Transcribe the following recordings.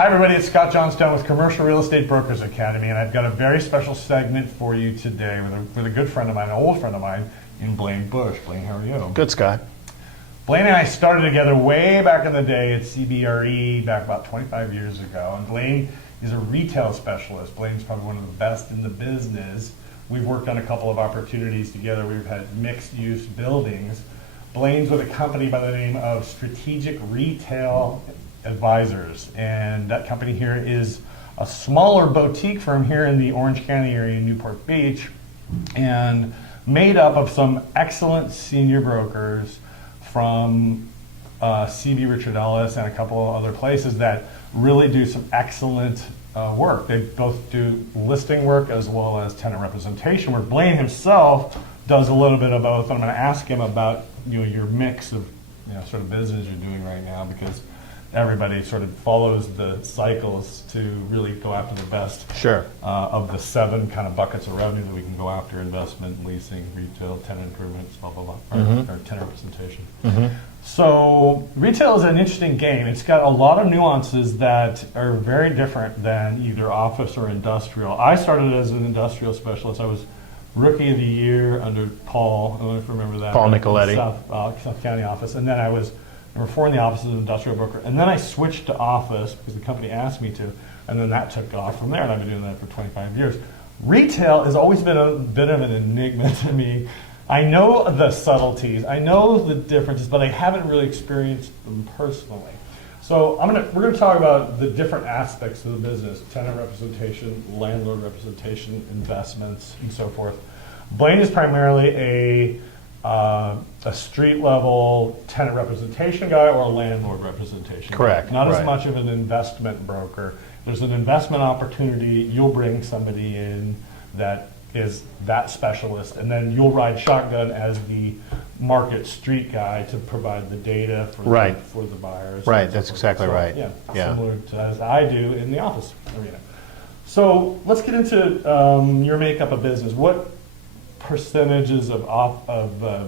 Hi everybody, it's Scott Johnstone with Commercial Real Estate Brokers Academy, and I've got a very special segment for you today with a good friend of mine, an old friend of mine, in Blaine Bush. Blaine, how are you? Good, Scott. Blaine and I started together way back in the day at CBRE, back about 25 years ago, and Blaine is a retail specialist. Blaine's probably one of the best in the business. We've worked on a couple of opportunities together. We've had mixed-use buildings. Blaine's with a company by the name of Strategic Retail Advisors, and that company here is a smaller boutique firm here in the Orange County area in Newport Beach, and made up of some excellent senior brokers from CB Richard Ellis and a couple of other places that really do some excellent work. They both do listing work as well as tenant representation work. Blaine himself does a little bit of both. I'm going to ask him about your mix of sort of business you're doing right now, because everybody sort of follows the cycles to really go after the best of the 7 kind of buckets of revenue that we can go after: investment, leasing, retail, tenant improvements, blah, blah, blah, or tenant representation. So retail is an interesting game. It's got a lot of nuances that are very different than either office or industrial. I started as an industrial specialist. I was Rookie of the Year under Paul, I don't know if you remember that. Paul Nicoletti. South County office. And then I was number 4 in the office as an industrial broker. And then I switched to office because the company asked me to. And then that took off from there, and I've been doing that for 25 years. Retail has always been a bit of an enigma to me. I know the subtleties, I know the differences, but I haven't really experienced them personally. So we're going to talk about the different aspects of the business: tenant representation, landlord representation, investments, and so forth. Blaine is primarily a street level tenant representation guy or a landlord representation guy. Correct. Not as much of an investment broker. There's an investment opportunity, you'll bring somebody in that is that specialist, and then you'll ride shotgun as the market street guy to provide the data for the buyers. Right, that's exactly right. Yeah, similar to as I do in the office arena. So let's get into your makeup of business. What percentages of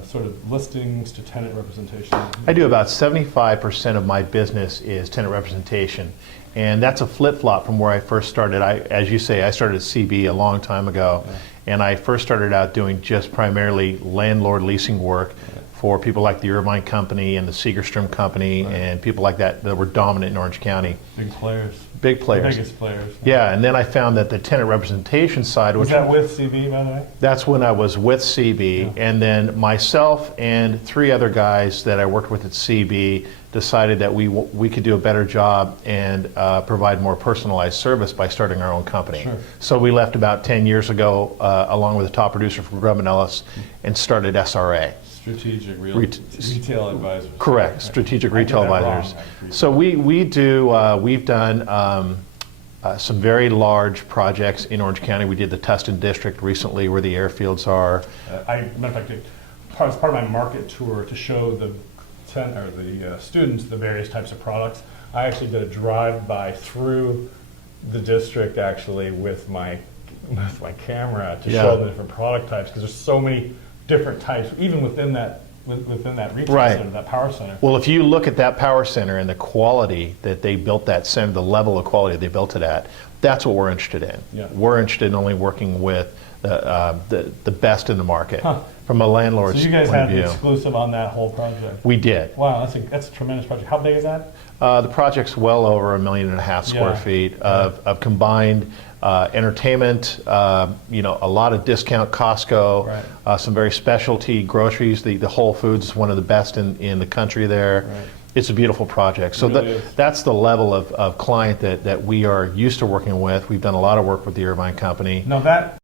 sort of listings to tenant representation? I do about 75% of my business is tenant representation, and that's a flip-flop from where I first started. As you say, I started at CB a long time ago, and I first started out doing just primarily landlord leasing work for people like the Irvine Company and the Segerstrom Company and people like that were dominant in Orange County. Big players. Big players. The biggest players. Yeah, and then I found that the tenant representation side... Was that with CB, by the way? That's when I was with CB, and then myself and 3 other guys that I worked with at CB decided that we could do a better job and provide more personalized service by starting our own company. Sure. So we left about 10 years ago, along with a top producer from Grubb & Ellis, and started SRA. Strategic Retail Advisors. Correct, Strategic Retail Advisors. So we've done some very large projects in Orange County. We did the Tustin District recently, where the airfields are. Matter of fact, as part of my market tour to show the students the various types of products, I actually did a drive-by through the district actually with my camera to show the different product types, because there's so many different types, even within that retail center, that power center. Well, if you look at that power center and the quality that they built that center, the level of quality they built it at, that's what we're interested in. Yeah. We're interested in only working with the best in the market from a landlord's point of view. So you guys had the exclusive on that whole project? We did. Wow, that's a tremendous project. How big is that? The project's well over 1.5 million square feet of combined entertainment, a lot of discount Costco, some very specialty groceries. The Whole Foods is one of the best in the country there. Right. It's a beautiful project. So that's the level of client that we are used to working with. We've done a lot of work with the Irvine Company. Now that